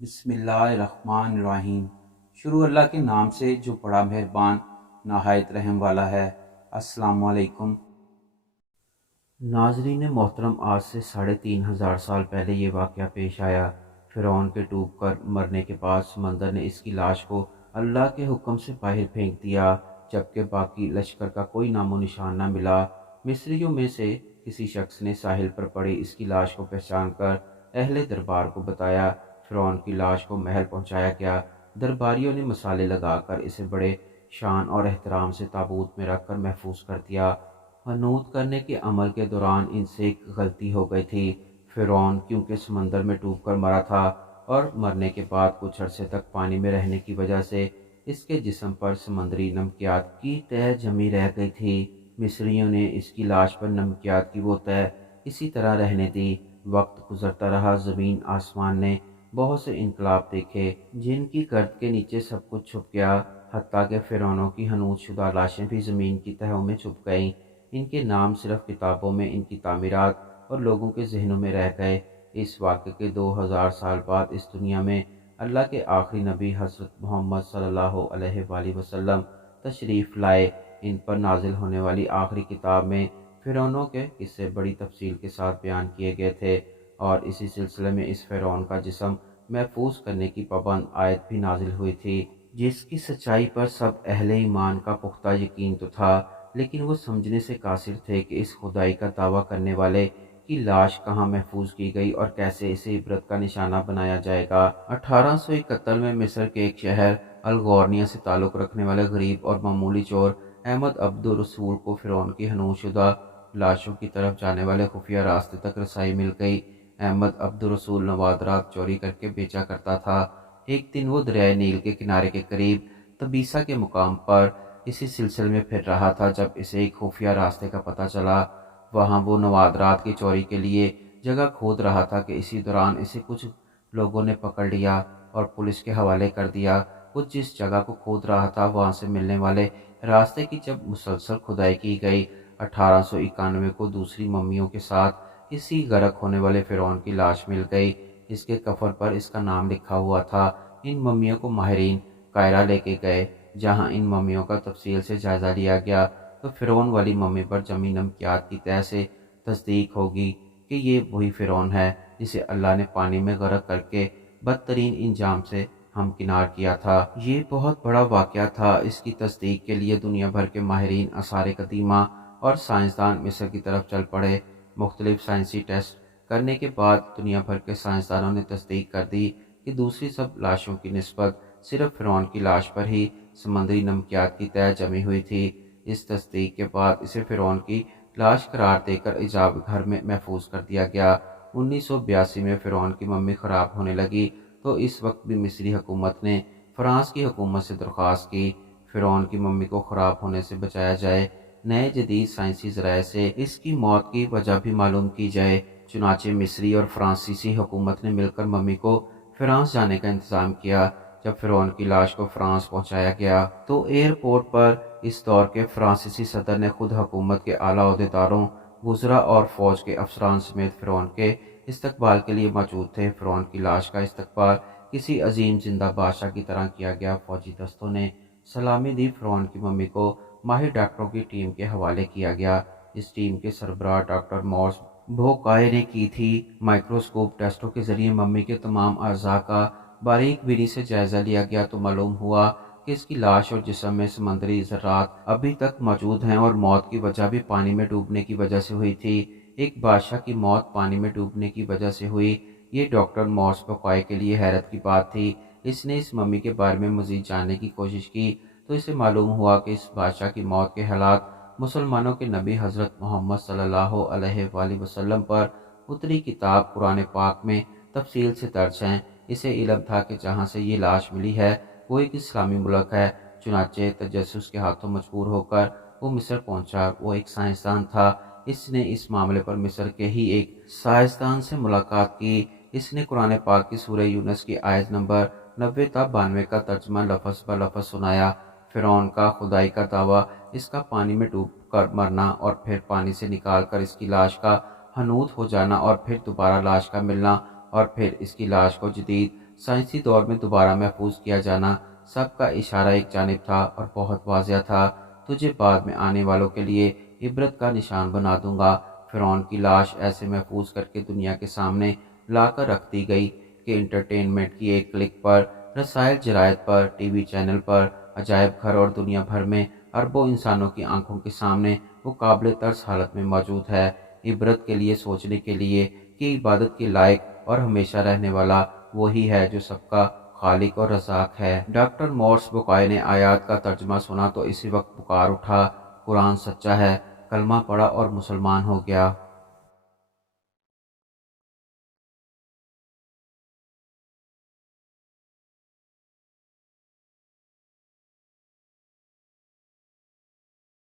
بسم اللہ الرحمن الرحیم۔ شروع اللہ کے نام سے جو بڑا مہربان نہایت رحم والا ہے۔ السلام علیکم ناظرین محترم، آج سے 3500 سال پہلے یہ واقعہ پیش آیا۔ فرعون کے ڈوب کر مرنے کے بعد سمندر نے اس کی لاش کو اللہ کے حکم سے باہر پھینک دیا، جبکہ باقی لشکر کا کوئی نام و نشان نہ ملا۔ مصریوں میں سے کسی شخص نے ساحل پر پڑی اس کی لاش کو پہچان کر اہل دربار کو بتایا۔ فرعون کی لاش کو محل پہنچایا گیا۔ درباریوں نے مسالے لگا کر اسے بڑے شان اور احترام سے تابوت میں رکھ کر محفوظ کر دیا۔ حنوط کرنے کے عمل کے دوران ان سے ایک غلطی ہو گئی تھی۔ فرعون کیونکہ سمندر میں ڈوب کر مرا تھا اور مرنے کے بعد کچھ عرصے تک پانی میں رہنے کی وجہ سے اس کے جسم پر سمندری نمکیات کی تہ جمی رہ گئی تھی۔ مصریوں نے اس کی لاش پر نمکیات کی وہ تہ اسی طرح رہنے دی۔ وقت گزرتا رہا، زمین آسمان نے بہت سے انقلاب دیکھے جن کی گرد کے نیچے سب کچھ چھپ گیا، حتیٰ کہ فرعونوں کی حنوط شدہ لاشیں بھی زمین کی تہوں میں چھپ گئیں۔ ان کے نام صرف کتابوں میں، ان کی تعمیرات اور لوگوں کے ذہنوں میں رہ گئے۔ اس واقعے کے 2000 سال بعد اس دنیا میں اللہ کے آخری نبی حضرت محمد صلی اللہ علیہ وآلہ وسلم تشریف لائے۔ ان پر نازل ہونے والی آخری کتاب میں فرعونوں کے قصے بڑی تفصیل کے ساتھ بیان کیے گئے تھے، اور اسی سلسلے میں اس فرعون کا جسم محفوظ کرنے کی پابند آیت بھی نازل ہوئی تھی، جس کی سچائی پر سب اہل ایمان کا پختہ یقین تو تھا، لیکن وہ سمجھنے سے قاصر تھے کہ اس خدائی کا دعویٰ کرنے والے کی لاش کہاں محفوظ کی گئی اور کیسے اسے عبرت کا نشانہ بنایا جائے گا۔ 1871 میں مصر کے ایک شہر الغورنیہ سے تعلق رکھنے والے غریب اور معمولی چور احمد عبد الرسول کو فرعون کی حنوط شدہ لاشوں کی طرف جانے والے خفیہ راستے تک رسائی مل گئی۔ احمد عبد الرسول نوادرات چوری کر کے بیچا کرتا تھا۔ ایک دن وہ دریائے نیل کے کنارے کے قریب تبیسا کے مقام پر اسی سلسلے میں پھر رہا تھا جب اسے ایک خفیہ راستے کا پتہ چلا۔ وہاں وہ نوادرات کی چوری کے لیے جگہ کھود رہا تھا کہ اسی دوران اسے کچھ لوگوں نے پکڑ لیا اور پولیس کے حوالے کر دیا۔ وہ جس جگہ کو کھود رہا تھا وہاں سے ملنے والے راستے کی جب مسلسل کھدائی کی گئی، 1891 کو دوسری ممیوں کے ساتھ اسی غرق ہونے والے فرعون کی لاش مل گئی۔ اس کے کفن پر اس کا نام لکھا ہوا تھا۔ ان ممیوں کو ماہرین قاہرہ لے کے گئے، جہاں ان ممیوں کا تفصیل سے جائزہ لیا گیا تو فرعون والی ممی پر جمی نمکیات کی تہ سے تصدیق ہوگی کہ یہ وہی فرعون ہے جسے اللہ نے پانی میں غرق کر کے بدترین انجام سے ہمکنار کیا تھا۔ یہ بہت بڑا واقعہ تھا۔ اس کی تصدیق کے لیے دنیا بھر کے ماہرین آثار قدیمہ اور سائنسدان مصر کی طرف چل پڑے۔ مختلف سائنسی ٹیسٹ کرنے کے بعد دنیا بھر کے سائنسدانوں نے تصدیق کر دی کہ دوسری سب لاشوں کی نسبت صرف فرعون کی لاش پر ہی سمندری نمکیات کی تہ جمی ہوئی تھی۔ اس تصدیق کے بعد اسے فرعون کی لاش قرار دے کر عجائب گھر میں محفوظ کر دیا گیا۔ 1982 میں فرعون کی ممی خراب ہونے لگی تو اس وقت بھی مصری حکومت نے فرانس کی حکومت سے درخواست کی فرعون کی ممی کو خراب ہونے سے بچایا جائے، نئے جدید سائنسی ذرائع سے اس کی موت کی وجہ بھی معلوم کی جائے۔ چنانچہ مصری اور فرانسیسی حکومت نے مل کر ممی کو فرانس جانے کا انتظام کیا۔ جب فرعون کی لاش کو فرانس پہنچایا گیا تو ایئرپورٹ پر اس دور کے فرانسیسی صدر نے خود حکومت کے اعلیٰ عہدیداروں، وزراء اور فوج کے افسران سمیت فرعون کے استقبال کے لیے موجود تھے۔ فرعون کی لاش کا استقبال کسی عظیم زندہ بادشاہ کی طرح کیا گیا۔ فوجی دستوں نے سلامی دی۔ فرعون کی ممی کو ماہر ڈاکٹروں کی ٹیم کے حوالے کیا گیا۔ اس ٹیم کے سربراہ ڈاکٹر مورس بوکائے نے کی تھی۔ مائکروسکوپ ٹیسٹوں کے ذریعے ممی کے تمام اعضاء کا باریک بینی سے جائزہ لیا گیا تو معلوم ہوا کہ اس کی لاش اور جسم میں سمندری ذرات ابھی تک موجود ہیں اور موت کی وجہ بھی پانی میں ڈوبنے کی وجہ سے ہوئی تھی۔ ایک بادشاہ کی موت پانی میں ڈوبنے کی وجہ سے ہوئی، یہ ڈاکٹر مورس بوکائے کے لیے حیرت کی بات تھی۔ اس نے اس ممی کے بارے میں مزید جاننے کی کوشش کی تو اسے معلوم ہوا کہ اس بادشاہ کی موت کے حالات مسلمانوں کے نبی حضرت محمد صلی اللہ علیہ وآلہ وسلم پر اتری کتاب قرآن پاک میں تفصیل سے درج ہیں۔ اسے علم تھا کہ جہاں سے یہ لاش ملی ہے وہ ایک اسلامی ملک ہے۔ چنانچہ تجسس کے ہاتھوں مجبور ہو کر وہ مصر پہنچا۔ وہ ایک سائنسدان تھا۔ اس نے اس معاملے پر مصر کے ہی ایک سائنسدان سے ملاقات کی۔ اس نے قرآن پاک کی سورہ یونس کی آیت نمبر 90 تا 92 کا ترجمہ لفظ بہ لفظ سنایا۔ فرعون کا خدائی کا دعویٰ، اس کا پانی میں ڈوب کر مرنا اور پھر پانی سے نکال کر اس کی لاش کا حنوط ہو جانا اور پھر دوبارہ لاش کا ملنا اور پھر اس کی لاش کو جدید سائنسی دور میں دوبارہ محفوظ کیا جانا۔ سب کا اشارہ ایک جانب تھا اور بہت واضح تھا، تجھے بعد میں آنے والوں کے لیے عبرت کا نشان بنا دوں گا۔ فرعون کی لاش ایسے محفوظ کر کے دنیا کے سامنے لا کر رکھ دی گئی کہ انٹرٹینمنٹ کی ایک کلک پر رسائل، جرائد پر، ٹی وی چینل پر، عجائب گھر اور دنیا بھر میں اربوں انسانوں کی آنکھوں کے سامنے وہ قابل ترس حالت میں موجود ہے، عبرت کے لیے، سوچنے کے لیے کہ عبادت کے لائق اور ہمیشہ رہنے والا وہی ہے جو سب کا خالق اور رزاق ہے۔ ڈاکٹر مورس بقائے نے آیات کا ترجمہ سنا تو اسی وقت پکار اٹھا، قرآن سچا ہے، کلمہ پڑھا اور مسلمان ہو گیا۔